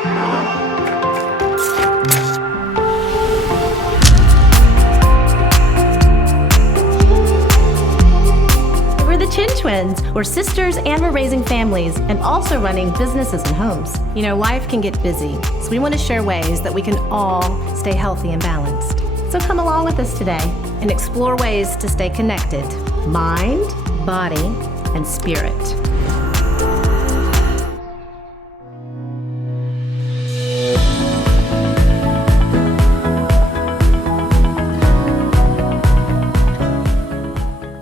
We're the ChinTwins. We're sisters and we're raising families and also running businesses and homes. You know, life can get busy, so we want to share ways that we can all stay healthy and balanced. So come along with us today and explore ways to stay connected, mind, body, and spirit.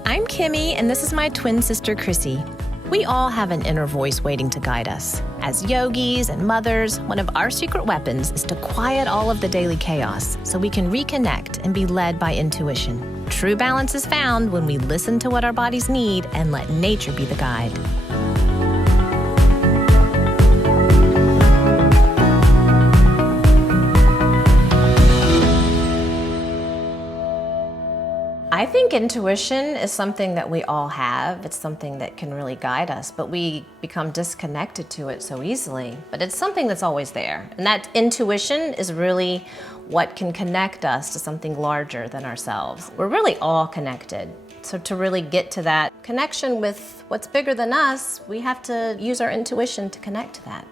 I'm Kimmy, and this is my twin sister, Crissy. We all have an inner voice waiting to guide us. As yogis and mothers, one of our secret weapons is to quiet all of the daily chaos so we can reconnect and be led by intuition. True balance is found when we listen to what our bodies need and let nature be the guide. I think intuition is something that we all have. It's something that can really guide us, but we become disconnected to it so easily. But it's something that's always there. And that intuition is really what can connect us to something larger than ourselves. We're really all connected. So to really get to that connection with what's bigger than us, we have to use our intuition to connect to that.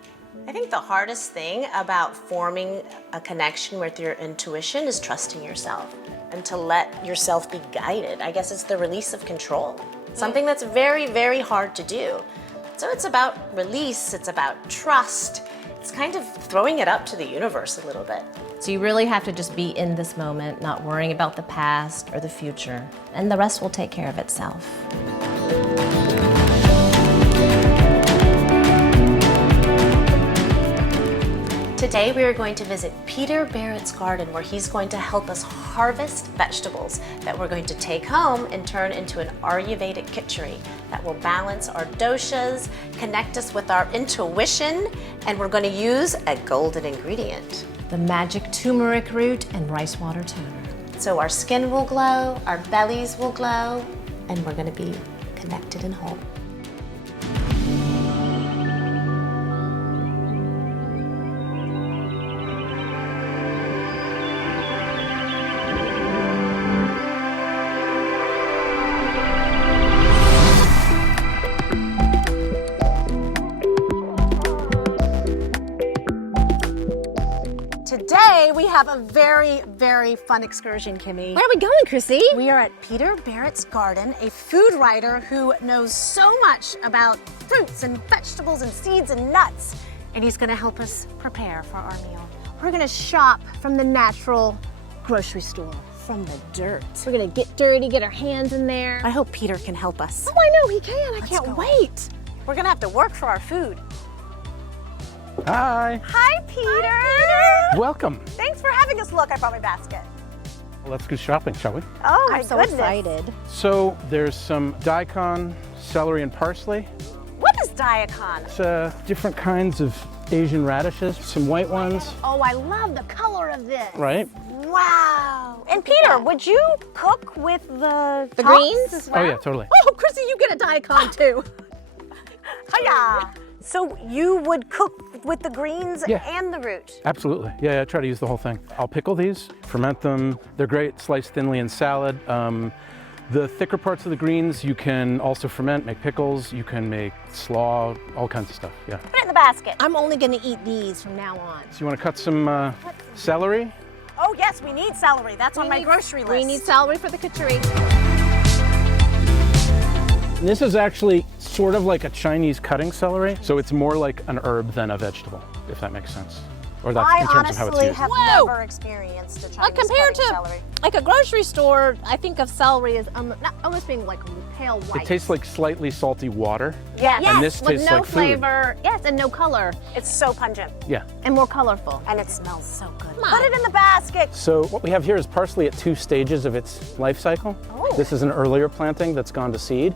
I think the hardest thing about forming a connection with your intuition is trusting yourself and to let yourself be guided. I guess it's the release of control, something that's very, very hard to do. So it's about release, it's about trust. It's kind of throwing it up to the universe a little bit. So you really have to just be in this moment, not worrying about the past or the future, and the rest will take care of itself. Today we are going to visit Peter Barrett's garden where he's going to help us harvest vegetables that we're going to take home and turn into an Ayurvedic kitchery that will balance our doshas, connect us with our intuition, and we're going to use a golden ingredient, the magic turmeric root and rice water toner. So our skin will glow, our bellies will glow, and we're going to be connected and whole. Today we have a very, very fun excursion, Kimmy. Where are we going, Crissy? We are at Peter Barrett's garden, a food writer who knows so much about fruits and vegetables and seeds and nuts. And he's gonna help us prepare for our meal. We're gonna shop from the natural grocery store, from the dirt. We're gonna get dirty, get our hands in there. I hope Peter can help us. Oh, I know he can. I Let's can't go. wait. We're gonna have to work for our food. Hi. Hi, Peter. Welcome. Thanks for having us. Look, I brought my basket. Let's go shopping, shall we? Oh, my I'm so goodness. excited. So there's some daikon, celery, and parsley. What is daikon? It's different kinds of Asian radishes, some white ones, Oh, I love the color of this. right? Wow. And Peter, would you cook with the The tops greens? as well? Oh yeah, totally. Oh, Crissy, you get a daikon too. Hiya. So you would cook with the greens Yeah. and the root? Absolutely. Yeah, I try to use the whole thing. I'll pickle these, ferment them. They're great sliced thinly in salad. The thicker parts of the greens you can also ferment, make pickles. You can make slaw, all kinds of stuff. Yeah. Put it in the basket. I'm only gonna eat these from now on. So you want to cut some celery? Oh yes, we need celery. That's on my grocery list. We need celery for the kitchery. This is actually sort of like a Chinese cutting celery, so it's more like an herb than a vegetable, if that makes sense. Or that's I in terms of how it's honestly used. have Whoa. never experienced a Chinese Like compared cutting to celery. like a grocery store, I think of celery as not almost being like pale white. It tastes like slightly salty water. Yes. yes, and this with tastes no like food. flavor. Yes, and no color, It's so pungent Yeah. and more colorful. and it smells so good. on. Put it in the basket. So what we have here is parsley at 2 stages of its life cycle. Oh. This is an earlier planting that's gone to seed.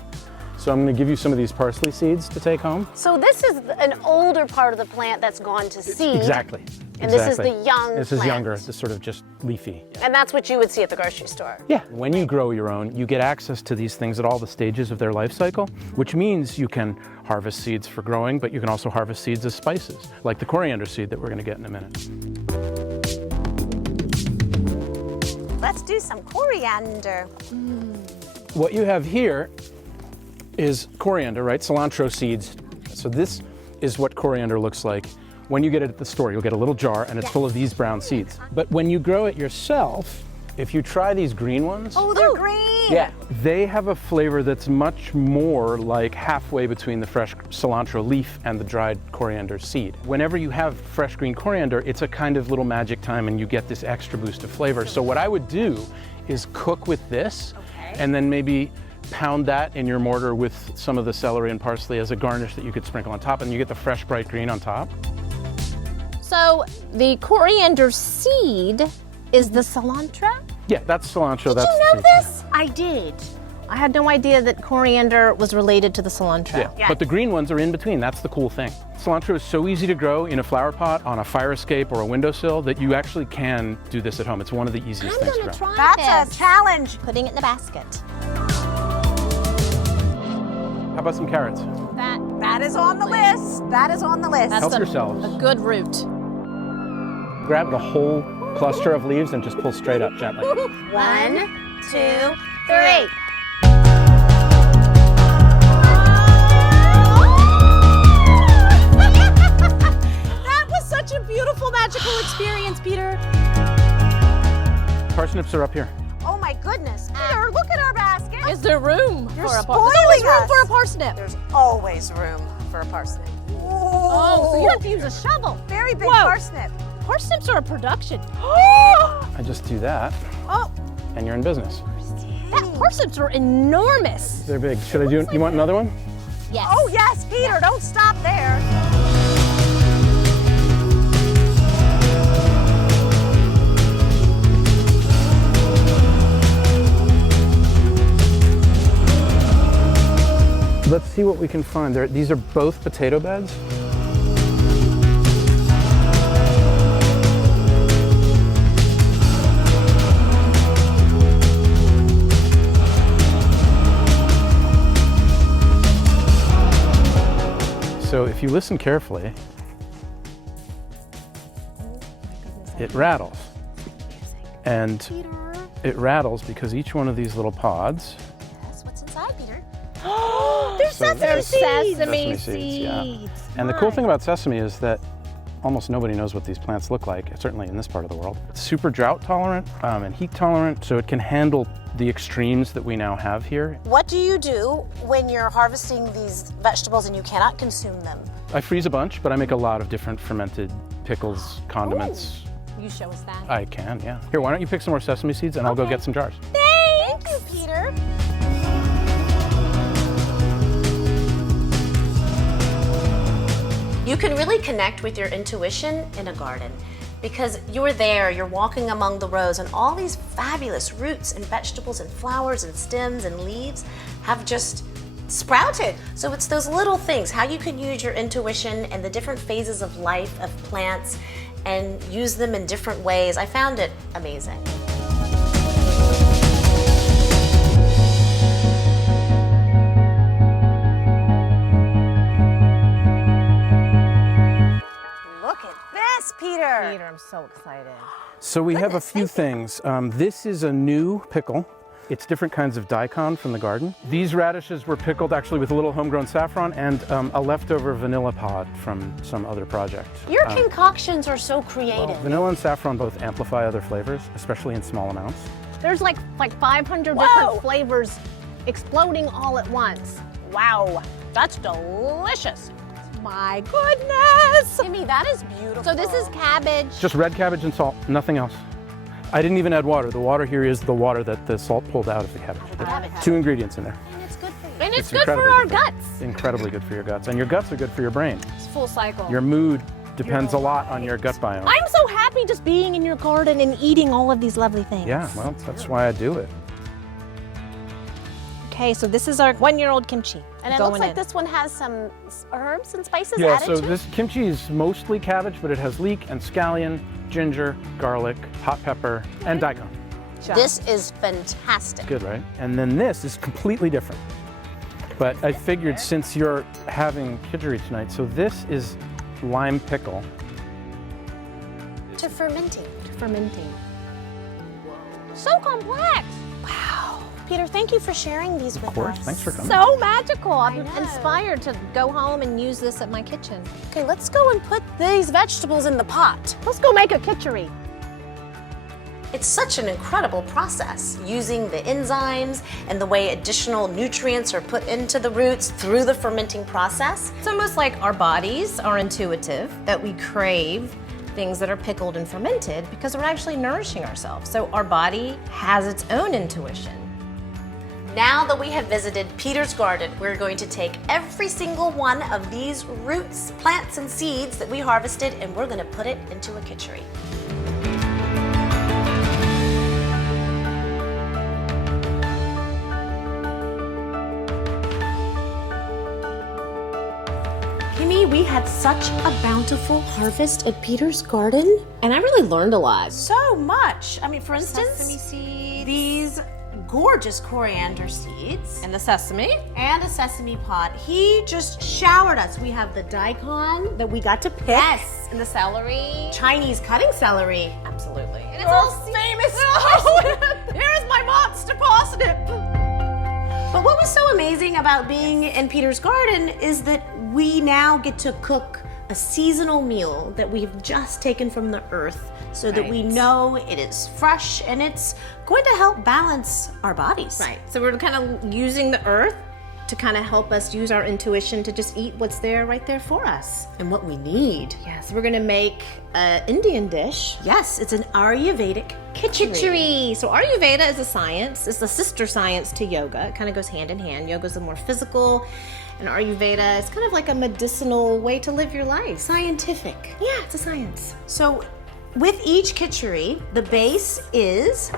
So I'm going to give you some of these parsley seeds to take home. So this is an older part of the plant that's gone to seed. Exactly. And this is the young This is plant. younger, this sort of just leafy. And that's what you would see at the grocery store. Yeah. When you grow your own, you get access to these things at all the stages of their life cycle, which means you can harvest seeds for growing, but you can also harvest seeds as spices, like the coriander seed that we're going to get in a minute. Let's do some coriander. What you have here is coriander, right? Cilantro seeds. So this is what coriander looks like. When you get it at the store, you'll get a little jar and it's full of these brown seeds. But when you grow it yourself, if you try these green ones, Oh, they're green. yeah, they have a flavor that's much more like halfway between the fresh cilantro leaf and the dried coriander seed. Whenever you have fresh green coriander, it's a kind of little magic time and you get this extra boost of flavor. So what I would do is cook with this and then maybe pound that in your mortar with some of the celery and parsley as a garnish that you could sprinkle on top, and you get the fresh bright green on top. So the coriander seed is the cilantro? Yeah, that's cilantro. Did That's you know the- this? I did. I had no idea that coriander was related to the cilantro. Yeah, Yeah. but the green ones are in between. That's the cool thing. Cilantro is so easy to grow in a flower pot, on a fire escape, or a windowsill that you actually can do this at home. It's one of the easiest I'm things to gonna grow. try That's this. a challenge. Putting it in the basket. How about some carrots? That is on the list. That is on the list. That's Help a yourselves. good root. Grab the whole cluster of leaves and just pull straight up gently. 1, 2, 3. That was such a beautiful, magical experience, Peter. Parsnips are up here. Oh my goodness. Peter, look at our basket. Is there room You're for a spoiling There's always room us. for a parsnip. There's always room for a parsnip. Oh, so you have to use a shovel. Very big Whoa. parsnip. Parsnips are a production. I just do that, Oh, and you're in business. that parsnips are enormous. They're big. Should I do? You want another one? Yes. Oh yes, Peter, don't stop there. Let's see what we can find. These are both potato beds. So if you listen carefully, it rattles. And it rattles because each one of these little pods, That's what's inside, Peter. There's So sesame seeds. Sesame seeds, yeah. And the cool thing about sesame is that almost nobody knows what these plants look like, certainly in this part of the world. It's super drought tolerant and heat tolerant, so it can handle the extremes that we now have here. What do you do when you're harvesting these vegetables and you cannot consume them? I freeze a bunch, but I make a lot of different fermented pickles, condiments. You show us that. I can, yeah. Here, why don't you pick some more sesame seeds and I'll go get some jars. Thank you, Peter. You can really connect with your intuition in a garden because you're there, you're walking among the rows, and all these fabulous roots and vegetables and flowers and stems and leaves have just sprouted. So it's those little things, how you can use your intuition and the different phases of life of plants and use them in different ways. I found it amazing. Look at this, Peter. Peter, I'm so excited. So we have a few things. This is a new pickle. It's different kinds of daikon from the garden. These radishes were pickled actually with a little homegrown saffron and a leftover vanilla pod from some other project. Your concoctions are so creative. Vanilla and saffron both amplify other flavors, especially in small amounts. There's like 500 different flavors exploding all at once. Wow, that's delicious. My goodness. Kimmy, that is beautiful. So this is cabbage. Just red cabbage and salt, nothing else. I didn't even add water. The water here is the water that the salt pulled out of the cabbage. cabbage. 2 ingredients in there. And it's good for you. And it's good for incredibly our good for you. guts. Incredibly good for your guts. And your guts are good for your brain. It's full cycle. Your mood depends a lot on your gut biome. I'm so happy just being in your garden and eating all of these lovely things. Yeah, well, that's why I do it. Okay. Okay, so this is our 1-year-old kimchi. And it going looks like in. this one has some herbs and spices Yeah, added so to it. this kimchi is mostly cabbage, but it has leek and scallion, ginger, garlic, hot pepper, and daikon. This is fantastic. Good, right? And then this is completely different. But I figured since you're having kitchery tonight, so this is lime pickle. To fermenting. Fermenting. So complex. Wow. Peter, thank you for sharing these with us. Of course, thanks for coming. So magical. I'm know. inspired to go home and use this at my kitchen. Okay, let's go and put these vegetables in the pot. Let's go make a kitchery. It's such an incredible process, using the enzymes and the way additional nutrients are put into the roots through the fermenting process. It's almost like our bodies are intuitive, that we crave things that are pickled and fermented because we're actually nourishing ourselves. So our body has its own intuition. Now that we have visited Peter's garden, we're going to take every single one of these roots, plants, and seeds that we harvested, and we're going to put it into a kitchery. Kimmy, we had such a bountiful harvest at Peter's garden. And I really learned a lot. So much. I mean, for instance, Sesame seeds. these gorgeous coriander seeds And the sesame. and a sesame pod. He just showered us. We have the daikon that we got to pick. Yes. And the celery. Chinese cutting celery. Absolutely. And it's Your all famous parsnip. Here's my monster parsnip. But what was so amazing about being in Peter's garden is that we now get to cook a seasonal meal that we've just taken from the earth so that we Right. know it is fresh and it's going to help balance our bodies. Right. So we're kind of using the earth to kind of help us use our intuition to just eat what's there right there for us. And what we need. Yeah, so we're gonna make an Indian dish. Yes, it's an Ayurvedic kitchery. Kitchery. So Ayurveda is a science. It's a sister science to yoga. It kind of goes hand in hand. Yoga's the more physical, and Ayurveda is kind of like a medicinal way to live your life. Scientific. Yeah, it's a science. So with each kitchery, the base is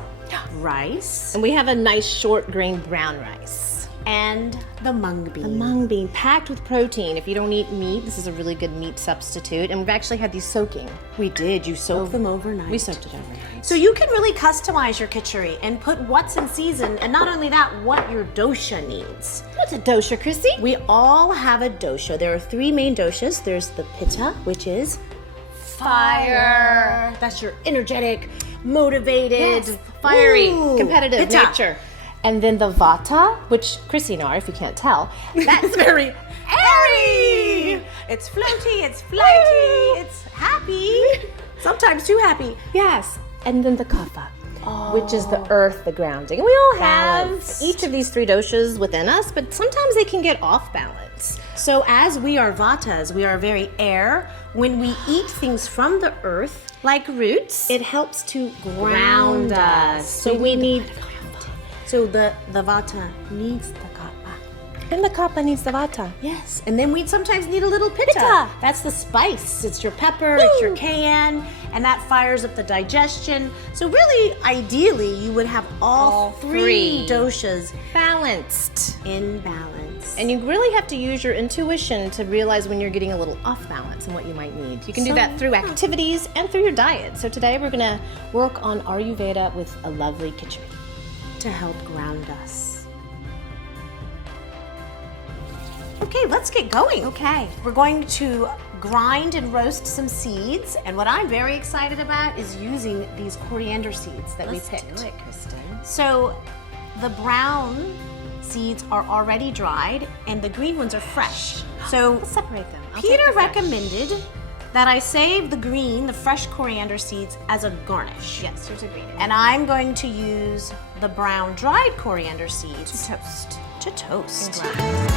rice And we have a nice short grain brown rice. and the mung bean. Mung bean packed with protein. If you don't eat meat, this is a really good meat substitute. And we've actually had these soaking. We did. You soaked them overnight. We soaked it overnight. So you can really customize your kitchery and put what's in season, and not only that, what your dosha needs. What's a dosha, Crissy? We all have a dosha. There are 3 main doshas. There's the pitta, which is fire. That's your energetic, motivated, Fiery, Ooh, competitive pitta. nature. And then the vata, which Crissy and I, if you can't tell, That's very airy. It's floaty, it's flighty, it's happy. Sometimes too happy. yes. And then the kapha, which is the earth, the grounding. And we all have Balance. each of these 3 doshas within us, but sometimes they can get off balance. So as we are vatas, we are very air. When we eat things from the earth, like roots, it helps to ground us. So we need. So the vata needs the kapha. And the kapha needs the vata. Yes, and then we sometimes need a little pitta. Pitta. That's the spice. It's your pepper, it's your cayenne, and that fires up the digestion. So really, ideally, you would have all three 3 doshas Balanced. in balance. And you really have to use your intuition to realize when you're getting a little off balance and what you might need. You can do that through activities and through your diet. So today we're gonna work on Ayurveda with a lovely kitchery. to help ground us. Okay, let's get going. Okay. We're going to grind and roast some seeds, and what I'm very excited about is using these coriander seeds that we picked. do it, Kristen. So the brown seeds are already dried, and the green ones are fresh. So Let's separate them. I'll take Peter the fresh. recommended that I save the green, the fresh coriander seeds, as a garnish. Yes, there's a green. And I'm going to use the brown dried coriander seeds Toast. to toast. And grind.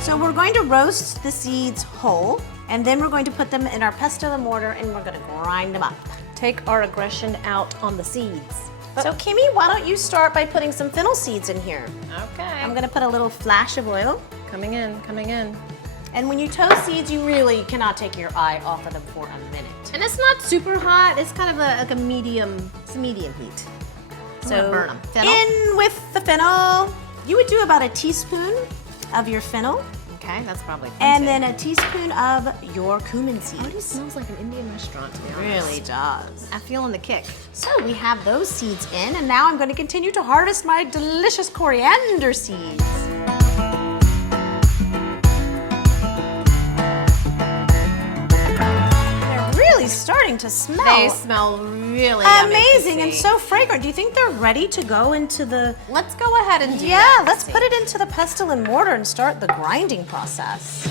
So we're going to roast the seeds whole, and then we're going to put them in our pesto and mortar, and we're going to grind them up. Take our aggression out on the seeds. So Kimmy, why don't you start by putting some fennel seeds in here? Okay. I'm going to put a little flash of oil. coming in, coming in. And when you toast seeds, you really cannot take your eye off of them for a minute. And it's not super hot. It's kind of like a medium, it's a medium heat. So burn 'em. Fennel? in with the fennel. You would do about a teaspoon of your fennel, Okay, that's probably plenty. and then a teaspoon of your cumin Already seeds. smells like an Indian restaurant, to be honest. Really does. I'm feeling the kick. So we have those seeds in, and now I'm going to continue to harvest my delicious coriander seeds. They're really starting to smell They smell really yummy, amazing and Crissy. so fragrant. Do you think they're ready to go into the... Let's go ahead and do Yeah, that. let's Crissy. put it into the pestle and mortar and start the grinding process.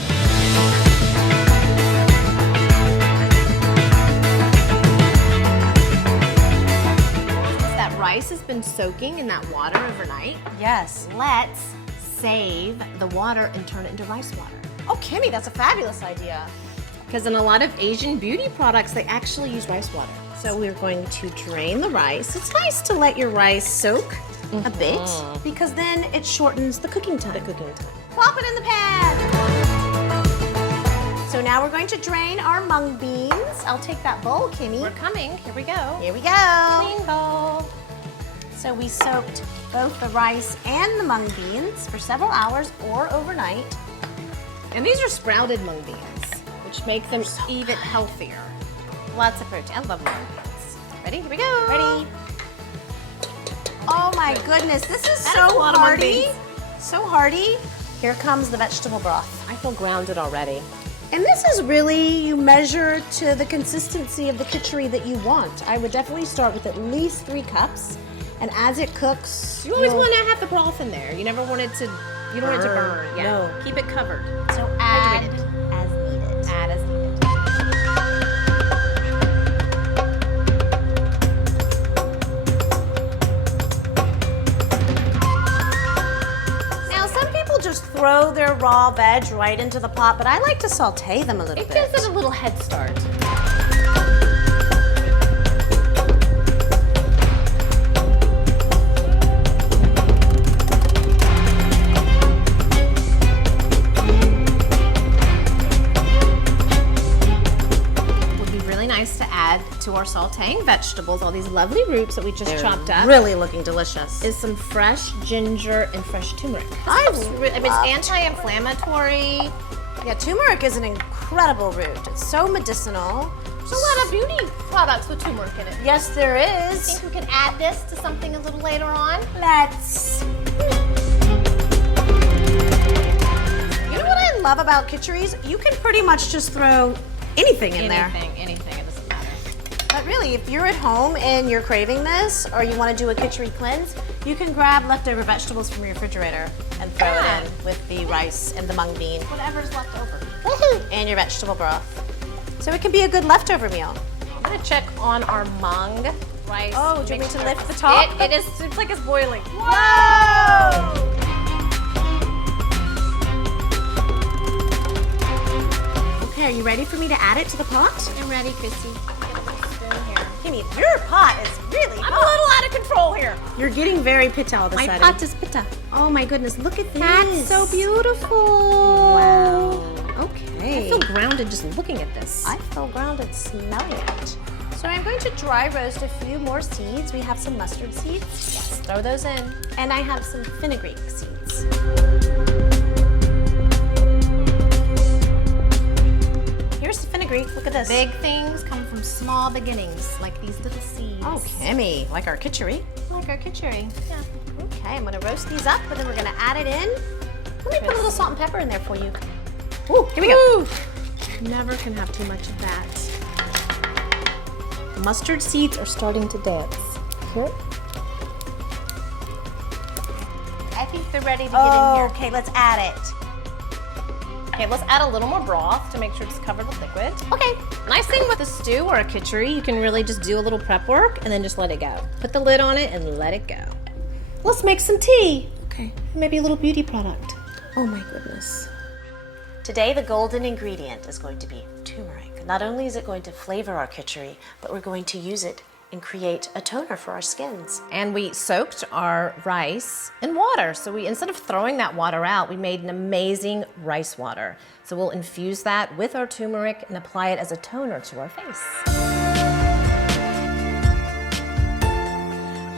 That rice has been soaking in that water overnight. Yes. Let's save the water and turn it into rice water. Oh, Kimmy, that's a fabulous idea. Because in a lot of Asian beauty products, they actually use rice water. So we're going to drain the rice. It's nice to let your rice soak a bit because then it shortens the cooking time. Plop it in the pan. So now we're going to drain our mung beans. I'll take that bowl, Kimmy. We're coming. Here we go. Here we go. Clean bowl. So we soaked both the rice and the mung beans for several hours or overnight. And these are sprouted mung beans, which make them even healthier. Lots of protein. I love mung beans. Ready? Here we go. Ready? Oh my goodness, this is That so is a lot of mung hearty. beans. So hearty. Here comes the vegetable broth. I feel grounded already. And this is really, you measure to the consistency of the kitchery that you want. I would definitely start with at least 3 cups. And as it cooks, You always you'll- want to have the broth in there. You never want it to, you don't want it to burn. Yeah. No. Keep it covered. So add Hydrated. as needed. Add as needed. Now some people just throw their raw veg right into the pot, but I like to saute them a little It bit. gives it a little head start. Would be really nice to add to our sauteing vegetables, all these lovely roots that we just chopped up, Really looking delicious. is some fresh ginger and fresh turmeric. I It's anti-inflammatory. Yeah, turmeric is an incredible root. It's so medicinal. There's a lot of beauty products with turmeric in it. Yes, there I is. think we can add this to something a little later on. Let's. You know what I love about kitcheries? You can pretty much just throw anything in there. Anything, it doesn't matter. But really, if you're at home and you're craving this, or you want to do a kitchery cleanse, you can grab leftover vegetables from your refrigerator and throw Yeah. it in with the rice and the mung bean Whatever's left over. and your vegetable broth. So it can be a good leftover meal. I'm gonna check on our mung rice. Oh, do you want me make to sure lift the top? It is, it's like it's boiling. Whoa! Okay, are you ready for me to add it to the pot? I'm ready, Crissy. Get a little spoon here. Kimmy, your pot is really I'm a hot. little out of control here. You're getting very pitta all of a My sudden. pot is pitta. Oh my goodness, look at this. That's so beautiful. Wow. Okay. I feel grounded just looking at this. I feel grounded smelling it. So I'm going to dry roast a few more seeds. We have some mustard seeds. Yes, throw those in. And I have some fenugreek seeds. Here's the fenugreek. Look at this. Big things come from small beginnings, like these little seeds. Oh, Kimmy, like our kitchery. Like our kitchery. Yeah. Okay, I'm gonna roast these up, and then we're gonna add it in. Let me put a little salt and pepper in there for you. Ooh, here we go. Ooh. Never can have too much of that. The mustard seeds are starting to dance. Here. I think they're ready to get Oh, in here. okay, let's add it. Okay, let's add a little more broth to make sure it's covered with liquid. Okay, nice thing with a stew or a kitchery, you can really just do a little prep work and then just let it go. Put the lid on it and let it go. Let's make some tea. Okay, maybe a little beauty product. Oh my goodness. Today, the golden ingredient is going to be turmeric. Not only is it going to flavor our kitchery, but we're going to use it and create a toner for our skins. And we soaked our rice in water. So we, instead of throwing that water out, we made an amazing rice water. So we'll infuse that with our turmeric and apply it as a toner to our face.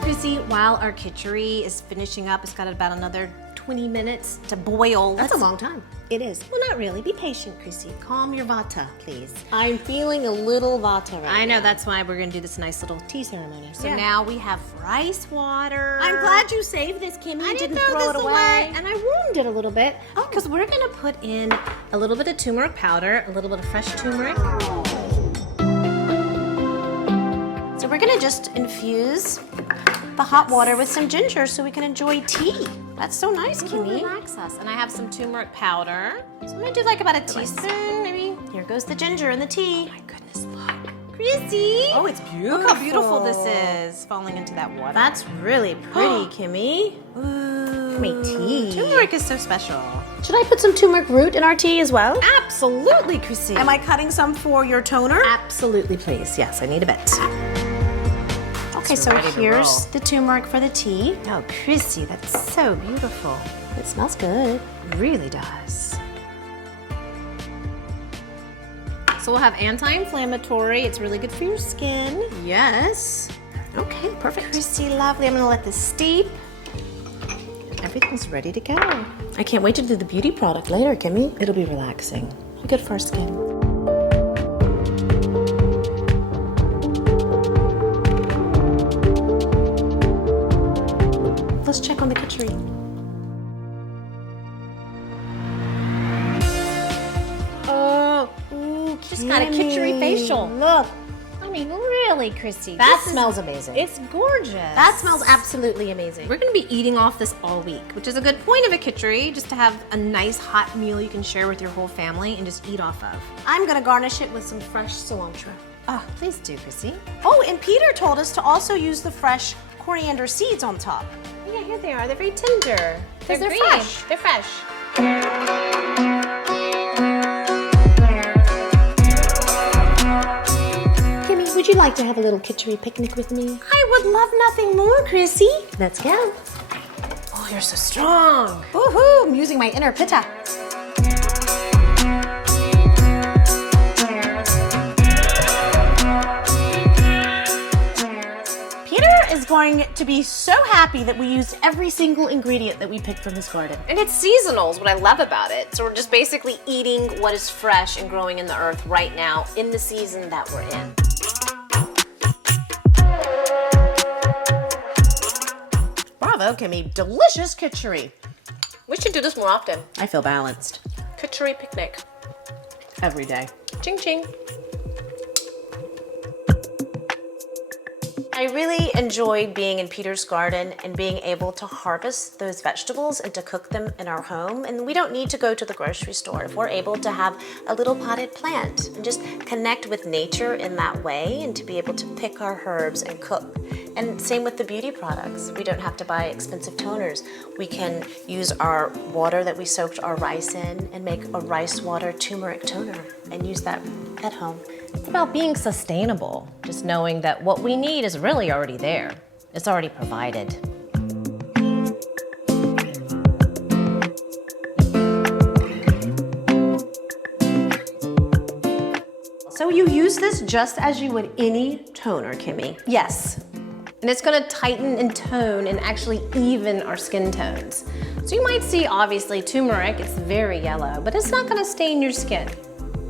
Crissy, Crissy, while our kitchery is finishing up, it's got about another 20 minutes to boil. That's a long time. It is. Well, not really. Be patient, Crissy. Calm your vata, please. I'm feeling a little vata right now. I know, that's why we're gonna do this nice little tea ceremony. So now we have rice water. I'm glad you saved this, Kimmy. I You didn't didn't throw throw this it away. And I warmed it a little bit. Oh, Because we're gonna put in a little bit of turmeric powder, a little bit of fresh turmeric. So we're gonna just infuse the hot water with some ginger so we can enjoy tea. That's so nice, it'll Kimmy. relax us. And I have some turmeric powder. So I'm gonna do like about a teaspoon, maybe. Here goes the ginger and the tea. My goodness, look. Crissy! Oh, it's beautiful. Look how beautiful this is, falling into that water. That's really pretty, Kimmy. Ooh. Make tea. Turmeric is so special. Should I put some turmeric root in our tea as well? Absolutely, Crissy. Am I cutting some for your toner? Absolutely, please. Yes, I need a bit. Okay, so ready to here's roll. the turmeric for the tea. Oh, Crissy, that's so beautiful. It smells good. It really does. So we'll have anti-inflammatory. It's really good for your skin. Yes. Okay, perfect. Crissy, lovely. I'm gonna let this steep. Everything's ready to go. I can't wait to do the beauty product later, Kimmy. It'll be relaxing. Good for our skin. Let's check on the kitchery. Oh, ooh, just got a kitchery facial. Look, I mean, really, Crissy. that smells amazing. It's gorgeous. That smells absolutely amazing. We're gonna be eating off this all week, which is a good point of a kitchery, just to have a nice hot meal you can share with your whole family and just eat off of. I'm gonna garnish it with some fresh cilantro. Oh, please do, Crissy. Oh, and Peter told us to also use the fresh coriander seeds on top. Yeah, here they are. They're very tender. They're green. fresh. They're fresh. Kimmy, would you like to have a little kitchery picnic with me? I would love nothing more, Crissy. Let's go. Oh, you're so strong. Woohoo! I'm using my inner pitta. Peter is going to be so happy that we used every single ingredient that we picked from his garden. And it's seasonal is what I love about it. So we're just basically eating what is fresh and growing in the earth right now in the season that we're in. Bravo, Kimmy. Delicious kitchery. We should do this more often. I feel balanced Kitchery picnic. every day. Ching ching. I really enjoyed being in Peter's garden and being able to harvest those vegetables and to cook them in our home. And we don't need to go to the grocery store if we're able to have a little potted plant and just connect with nature in that way and to be able to pick our herbs and cook. And same with the beauty products. We don't have to buy expensive toners. We can use our water that we soaked our rice in and make a rice water turmeric toner and use that at home. It's about being sustainable, just knowing that what we need is really already there. It's already provided. So you use this just as you would any toner, Kimmy? Yes. And it's gonna tighten and tone and actually even our skin tones. So you might see, obviously, turmeric, it's very yellow, but it's not gonna stain your skin.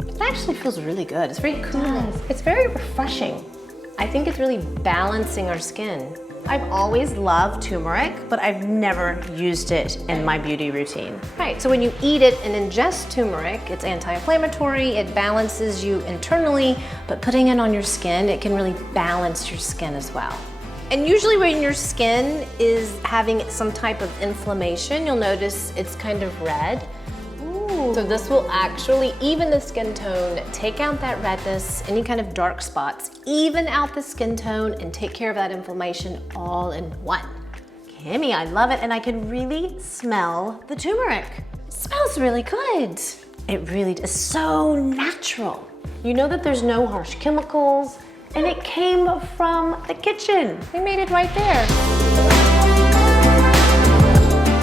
It actually feels really good. It's very cooling. It's very refreshing. I think it's really balancing our skin. I've always loved turmeric, but I've never used it in my beauty routine. Right, so when you eat it and ingest turmeric, it's anti-inflammatory, it balances you internally, but putting it on your skin, it can really balance your skin as well. And usually when your skin is having some type of inflammation, you'll notice it's kind of red. So this will actually even the skin tone, take out that redness, any kind of dark spots, even out the skin tone and take care of that inflammation all in one. Kimmy, I love it, and I can really smell the turmeric. It smells really good. It really is so natural. You know that there's no harsh chemicals, and it came from the kitchen. We made it right there.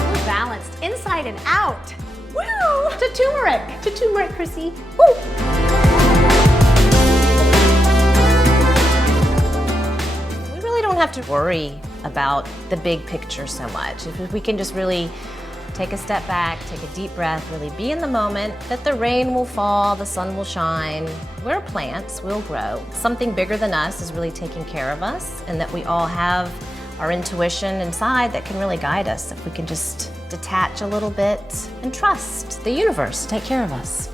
We're balanced inside and out. Woo! To turmeric, Crissy. Woo! We really don't have to worry about the big picture so much. If we can just really take a step back, take a deep breath, really be in the moment, that the rain will fall, the sun will shine. We're plants, we'll grow. Something bigger than us is really taking care of us, and that we all have our intuition inside that can really guide us if we can just detach a little bit and trust the universe to take care of us.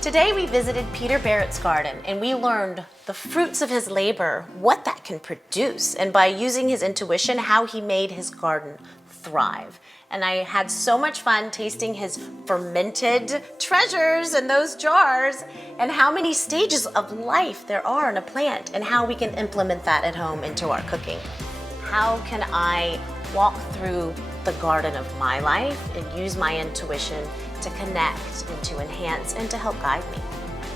Today we visited Peter Barrett's garden and we learned the fruits of his labor, what that can produce, and by using his intuition, how he made his garden thrive. And I had so much fun tasting his fermented treasures in those jars, and how many stages of life there are in a plant, and how we can implement that at home into our cooking. How can I walk through the garden of my life and use my intuition to connect and to enhance and to help guide me?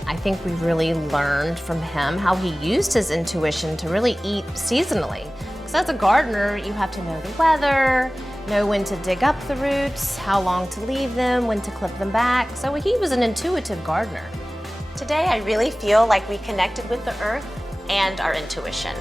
I think we really learned from him how he used his intuition to really eat seasonally. Because as a gardener, you have to know the weather, know when to dig up the roots, how long to leave them, when to clip them back. So he was an intuitive gardener. Today, I really feel like we connected with the earth and our intuition.